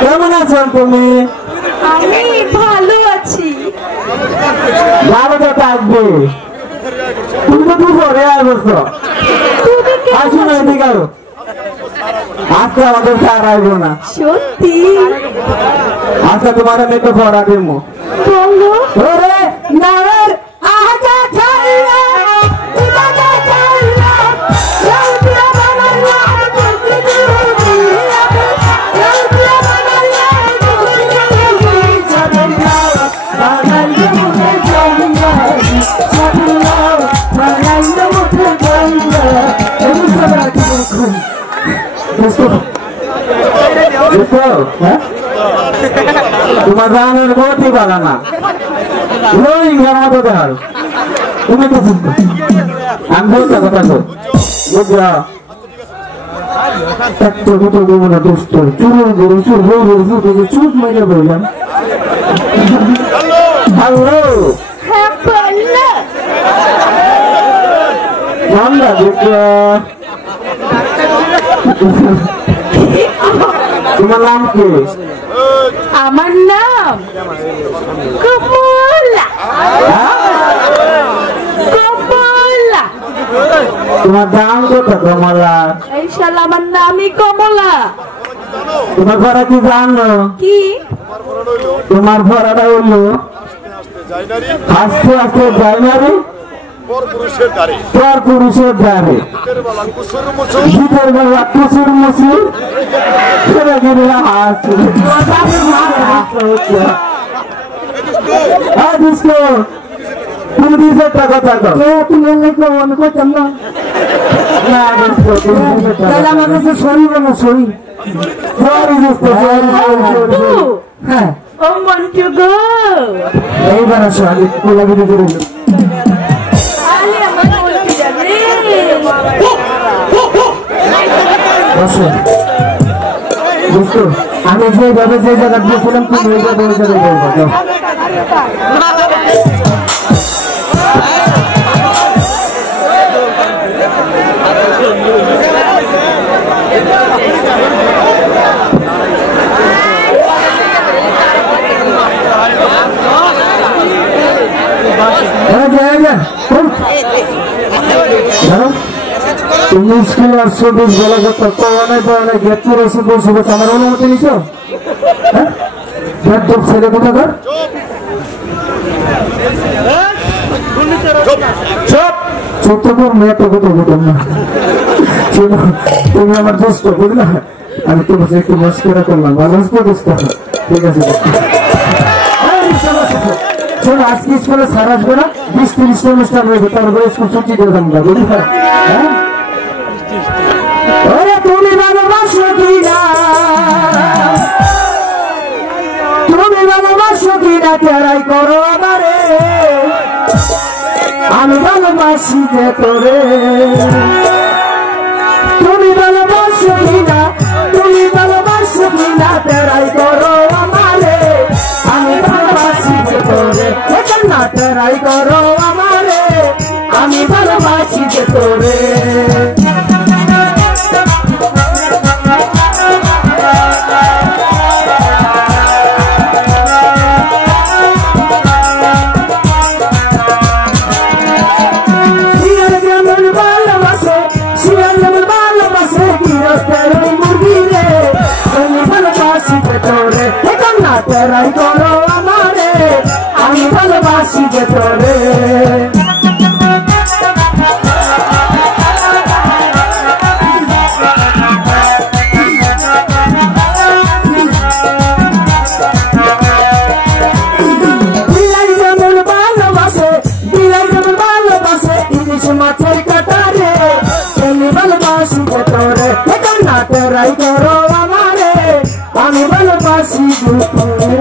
কেমন আছো তুমি? আমি ভালো আছি। ভালো তো থাকবে, তুমি তো দুপুরে আসছো। আসো না এদিকে, আজকে আমাদের স্যার আসবো না। সত্যি? আজকে তোমার আমি তো পড়া দিব। বলো। ওরে নায়ের আজা ছাইয়া উদাটা ছাইয়া লাউটিয়া বানাইয়া তুই দিয়া লাউটিয়া বানাইয়া তুই দিয়া ছাবিলা বানাইয়া মুখে জাইয়া ছাবিলা বানাইয়া মুখে জাইয়া এমন সব রাখো। দেখো হ্যাঁ তোমার গানের গতি ভালো না, রোহিঙ্গার মতো দেখাল। তুমি তো আমি বলতে কথা তো বুঝলা, একটা দুটো গোমনা দুষ্ট চুরো গরু চুর গরু ফুটে চুপ মেরে বললাম। হ্যালো হ্যাঁ বললে। আমরা তোমার নাম কি? আমার নাম কমলা। কমলা। তোমার দাম কত কমলা? এই শালা আমার নামই কমলা। তোমার ভাড়া কি জানো? কি? তোমার ভাড়াটা হলো আস্তে আস্তে যায় না রে পর পুরুষের দ্বারে শীতের বেলা কুচুর মুচুর ফেরে গেলে হাসি। তুমি দিয়েছে একটা কথা তুমি আমি করতাম না। তাহলে আমার কাছে সরি বলো, সরি হ্যাঁ। ও মন্টু গো, এইবার আসো আমি কোলাগুলি করে আলে আমার মন্টু যাবে। বুঝতো আমি যেভাবে যে জায়গা দিয়েছিলাম তুমি ওইভাবে ওই জায়গায় বলবো। তুমি স্কুল আসছো বেশ ভালো কথা, পড়ানোয় পড়ানোয় গেট করে এসে বসে বসে আমার অনুমতি নিছো? হ্যাঁ ছেলে কোথাকার চোখ তো মেয়ে তো কোথাও কোথাও না। তুমি আমার দোস্ত বুঝলা, আমি তোমার একটু মস্করা করলাম, ভালো দোস্ত। ঠিক আছে শোনো, আজকে স্কুলে স্যার আসবে না, 20-30টা অনুষ্ঠান হয়েছে, তারপরে স্কুল ছুটি দিয়ে যাবো বুঝলি। তুমি ভালোবাসো কিনা, তুমি ভালোবাসো কিনা তেরাই করো আমারে, আমি ভালোবাসি যে তোরে। তুমি ভালোবাসো কিনা, তুমি ভালোবাসো কিনা তেরাই করো আমারে, আমি ভালোবাসি যে তোরে। না তেরাই করো আমারে, আমি ভালোবাসি যে তোরে। তেরাই করো আমারে, আমি ভালোবাসি যে তোরে। বিলাই যেমন ভালোবাসে, বিলাই যেমন ভালোবাসে ইলিশ মাছের কাটারে, আমি ভালোবাসি যে তোরে। না তেরাই করো আমারে, আমি ভালোবাসি যে তোরে।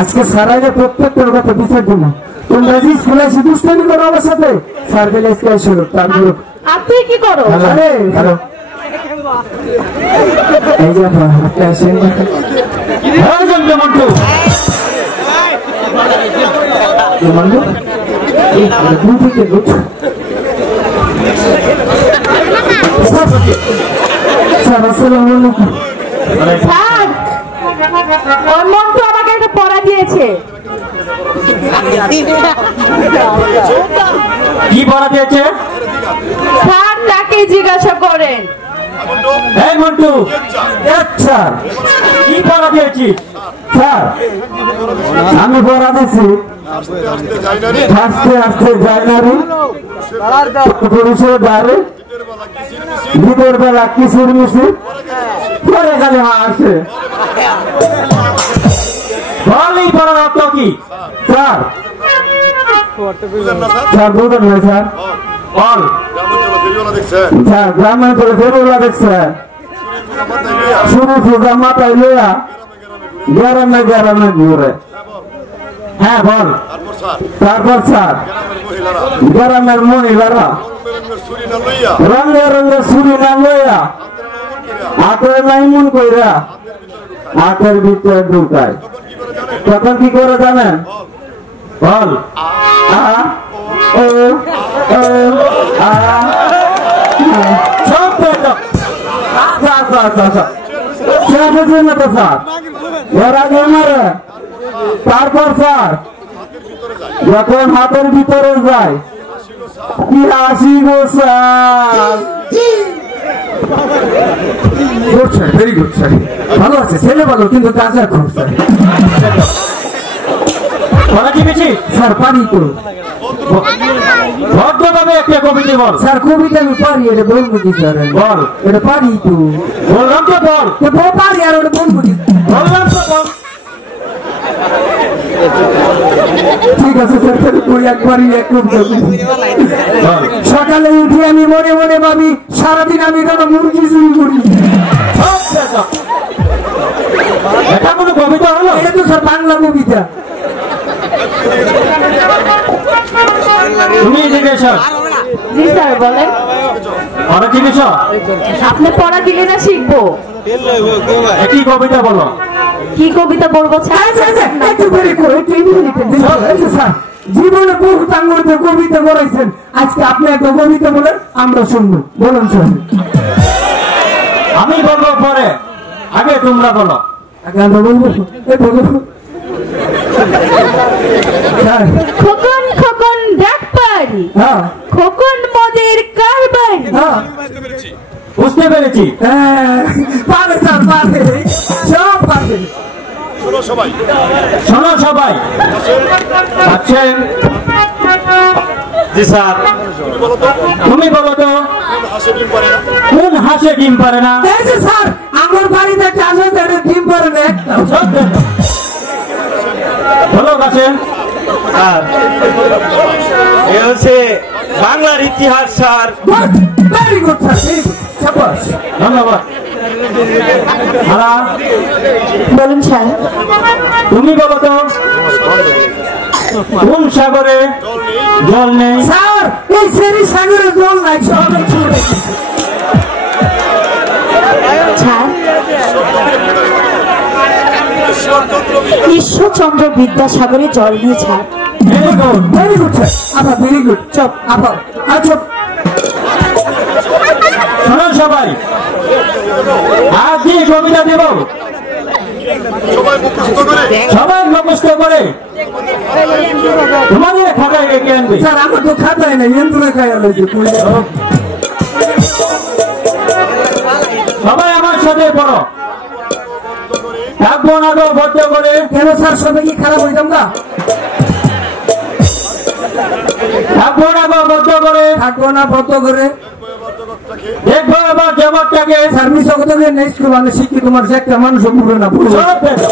আজকে সারাইলে প্রত্যেকটার কথা বিচার দিন। তোমরা যে স্কুলে এসে দুষ্টামি করো আমার সাথে, স্যার গেলে স্কুলে শুরু তারপর আপনি কি করো? আরে হ্যালো এই যে আপনি আসেন মন্টু মন্টু এই থেকে স্যার আসসালামু আলাইকুম। স্যার ওর মন্টু আমাকে একটা পড়া দিয়েছে। কি পড়া দিয়েছে? স্যার তাকে জিজ্ঞাসা করেন। এই মন্টু, আচ্ছা কি পড়া দিয়েছিস? স্যার আমি পড়া দিচ্ছি আস্তে আস্তে যায় না রে পুরুষের দ্বারে বিদের বেলা কিশোর মিশির পরে খালি আসে। বল এই পড়ার অর্থ কি? স্যার স্যার বুঝলেন না স্যার? বল। স্যার গ্রামাঞ্চলে ফেরোলা দেখছে শুরু সোজা মাথায় লইয়া গ্যারামে গ্যারামে ঘুরে। হ্যাঁ বল। তারপর স্যার গ্রামের মহিলারা রঙে রঙে ছুরি না লইয়া হাতের নাইমুন কইরা হাতের ভিতরে ঢুকায়। তখন কি করে জানেন? বল। আ ও ও আ সব পেয়ে তারপর স্যার যখন হাতের ভিতরে যায় কি হাসি গো স্যার। ভেরি গুড স্যার, ভালো আছে ছেলে ভালো কিন্তু কাজের খুব স্যার। পড়া দিয়েছি স্যার পারি তো ভদ্রভাবে একটা কবিতা বল। স্যার কবিতা আমি পারি, এটা বলবো কি স্যার? বল। এটা পারি তো বললাম তো বল। পারি আর ওটা বলবো কি? বললাম তো বল। ঠিক আছে স্যার তাহলে কই একবারই এক কবিতা বলি। বল। সকালে উঠে আমি মনে মনে ভাবি সারাদিন আমি কেন মুরগি চুরি করি। সব পেয়ে এটা কোনো কবিতা হলো? এটা তো স্যার বাংলা কবিতা। তুমি জিজ্ঞেস জি স্যার বলেন। পড়া জিজ্ঞেস আপনি পড়া দিলে না শিখবো। একই কবিতা বলো। কি কবিতা বলবো স্যার? একটু করে করো, একটু ইংরেজিতে দিন। আচ্ছা স্যার জীবনে বহু তাঙ্গতে কবিতা করাইছেন, আজকে আপনি একটা কবিতা বলেন আমরা শুনবো। বলুন স্যার। আমি বলবো পরে, আগে তোমরা বলো। আগে আমরা বলবো এই বলো স্যার। খোকন খোকন ডাক পারি, হ্যাঁ খোকন মদের কারবারি। হ্যাঁ বুঝতে পেরেছি। পারে স্যার পারে, সব পারে। শোনো সবাই। আছেন? জি স্যার। তুমি বলো তো কোন হাসে ডিম পারে না? এই যে স্যার আমার বাড়িতে একটা আছে যেটা ডিম পারে না একটা। বলো আছেন? এ হচ্ছে বাংলার ইতিহাস sir. Very good sir, very good, শাবাশ। ধন্যবাদ। বলুন স্যার। তুমি বলো তো কোন সাগরে জল নেই? স্যার এই সেরি সাগরে জল নাই, সব ছুটে। স্যার ঈশ্বরচন্দ্র বিদ্যাসাগরে জল নিয়ে sir. Very good. Very good sir. আবার ভেরি গুড। চপ আবার আর চপ। শোনো সবাই, আজ যে কবিতা দেব সবাই মুখস্থ করে তোমাদের খাতায় রেখে আনবে। স্যার আমার তো খাতায় না, যন্ত্রে খায় আলোচি। সবাই আমার সাথে পড়ো। থাকবো না গো বদ্ধ করে। কেন স্যার সবাই কি খারাপ হইতাম না? থাকবো না গো বদ্ধ করে। থাকবো না বদ্ধ করে। দেখবো এবার জগৎটাকে। স্যার মিশা কথা বলে নেক্সট মানে শিখি তোমার যে একটা মানুষ পুরো না পুরো। সব দেখো।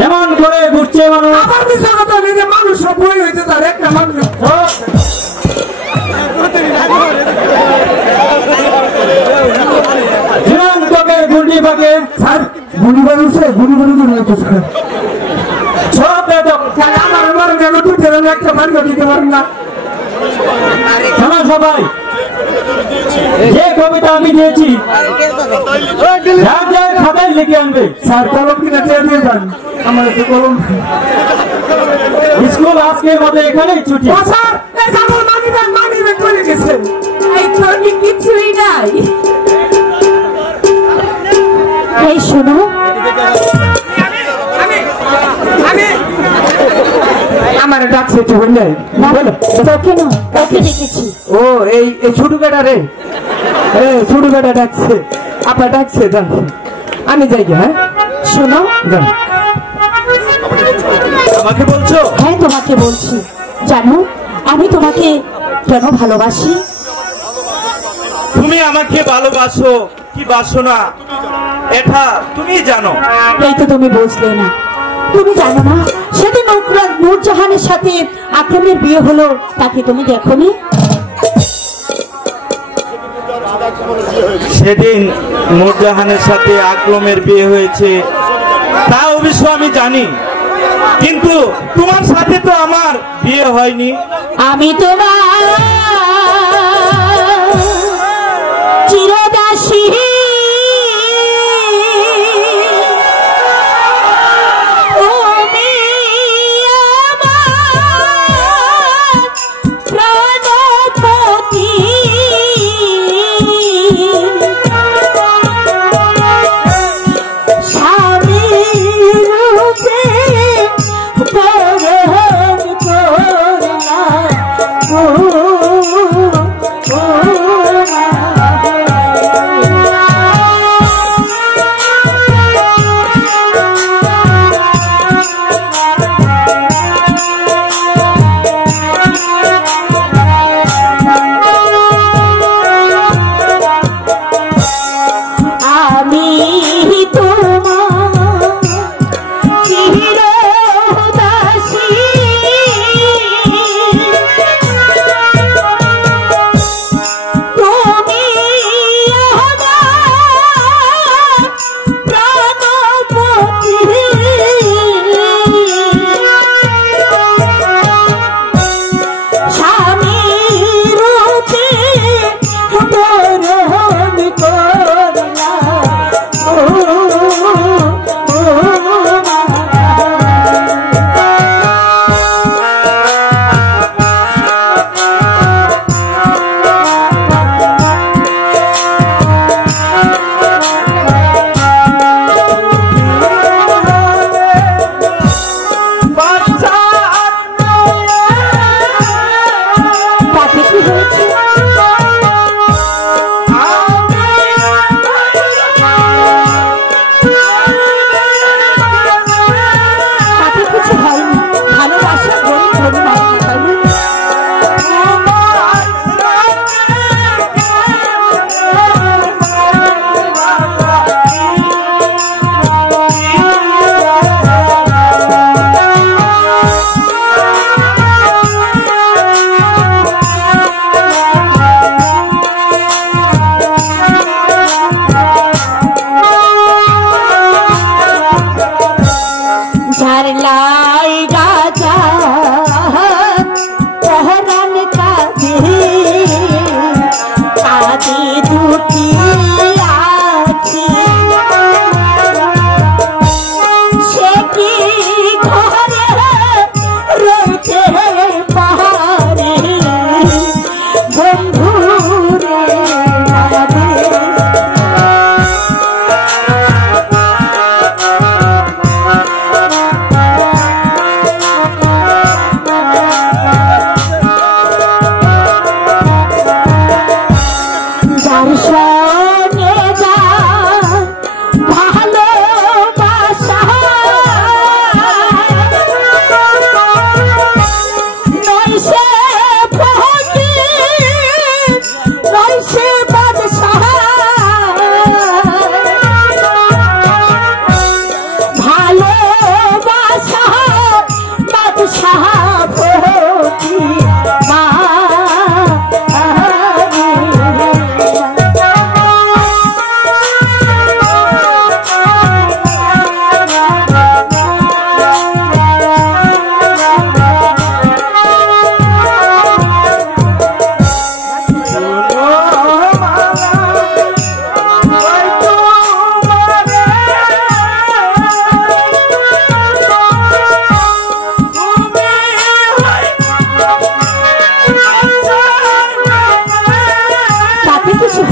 যেমন করে ঘুরছে মানুষ। আবার মিশা কথা বলে মানুষ সব বই হয়েছে তার একটা মানুষ। সব জীবন তোকে গুন্ডি পাকে। স্যার গুলি বাড়ুছে, গুলি বাড়ু তো নয় তো স্যার। সব দেখো। স্যার আমার আমার কেন তুই একটা বাড়ি দিতে পারেন না? শোনো সবাই, যে কবিতা আমি দিয়েছি যার যার খাতায় লিখে আনবে। স্যার কলম কিনা চেয়ে দিয়ে যান, আমার একটু কলম। স্কুল আজকের মতো এখানেই ছুটি। ও স্যার এই আমার মানি ব্যাগ করে গেছে। এই তো কি কিছু তাই? এই শোনো, আমার ডাকছে একটু বললে তোকে না, ওকে দেখেছি। ও এই ছোট বেটা রে, ছোট বেটা ডাকছে, আপা ডাকছে, যান আমি যাই। হ্যাঁ শোনো, যান। আমাকে বলছো? হ্যাঁ তোমাকে বলছি। জানো আমি তোমাকে কেন ভালোবাসি? তুমি আমাকে ভালোবাসো কি বাসো না এটা তুমি জানো। এই তো তুমি বুঝলে না, তুমি জানো না সেদিন নূরজাহানের সাথে আকরামের বিয়ে হলো, তাকে তুমি দেখোনি? সেদিন নূরজাহানের সাথে আকরামের বিয়ে হয়েছে তা অবশ্য আমি জানি, কিন্তু তোমার সাথে তো আমার বিয়ে হয়নি। আমি তোমার চিরদাসী,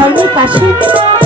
ভয় নেই কাশি।